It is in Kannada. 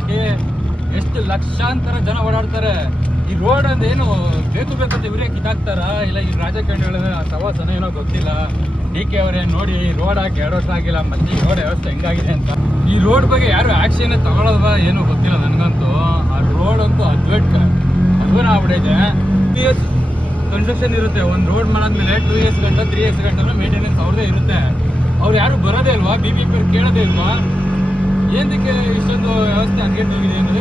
ನೋಡಕ್ಕೆ ಎಷ್ಟು ಲಕ್ಷಾಂತರ ಜನ ಓಡಾಡ್ತಾರೆ. ಈ ರೋಡ್ ಅಂದ್ರೆ ಏನು ಬೇಕು ಬೇಕಂತ ಇವರೇ ಕಿತ್ತಾಕ್ತಾರ, ಇಲ್ಲ ಈ ರಾಜಕಾರಣಿಗಳ ಸವಾಸನ ಏನೋ ಗೊತ್ತಿಲ್ಲ. DK ಅವರೇ ನೋಡಿ ರೋಡ್ ಹಾಕಿ 2 ವರ್ಷ ಆಗಿಲ್ಲ, ಮತ್ತೆ ಈ ರೋಡ್ ವ್ಯವಸ್ಥೆ ಹೆಂಗಾಗಿದೆ ಅಂತ. ಈ ರೋಡ್ ಬಗ್ಗೆ ಯಾರು ಆಕ್ಷನ್ ತಗೊಳ್ಳೋದ ಏನೋ ಗೊತ್ತಿಲ್ಲ ನನಗಂತೂ. ಆ ರೋಡ್ ಅಂತೂ ಅದ್ಭುತ ಆಗ್ಬಿಡೈತೆ. 2 ಇಯರ್ಸ್ ಕನ್ಸ್ಟ್ರಕ್ಷನ್ ಇರುತ್ತೆ. ಒಂದು ರೋಡ್ ಮಾಡಾದ್ಮೇಲೆ 2 ಇಯರ್ಸ್ ಗಂಟ 3 ಇಯರ್ಸ್ ಗಂಟ ಮೇಂಟೆನೆನ್ಸ್ ಅವ್ರದೇ ಇರುತ್ತೆ. ಅವ್ರು ಯಾರು ಬರೋದೇ ಇಲ್ವಾ? BBP ಕೇಳೋದೇ ಇಲ್ವಾ? ಏನಕ್ಕೆ ಇಷ್ಟೊಂದು ವ್ಯವಸ್ಥೆ ಹಂಗೆ ಹೋಗಿದೆ ಅನ್ನೋದೇ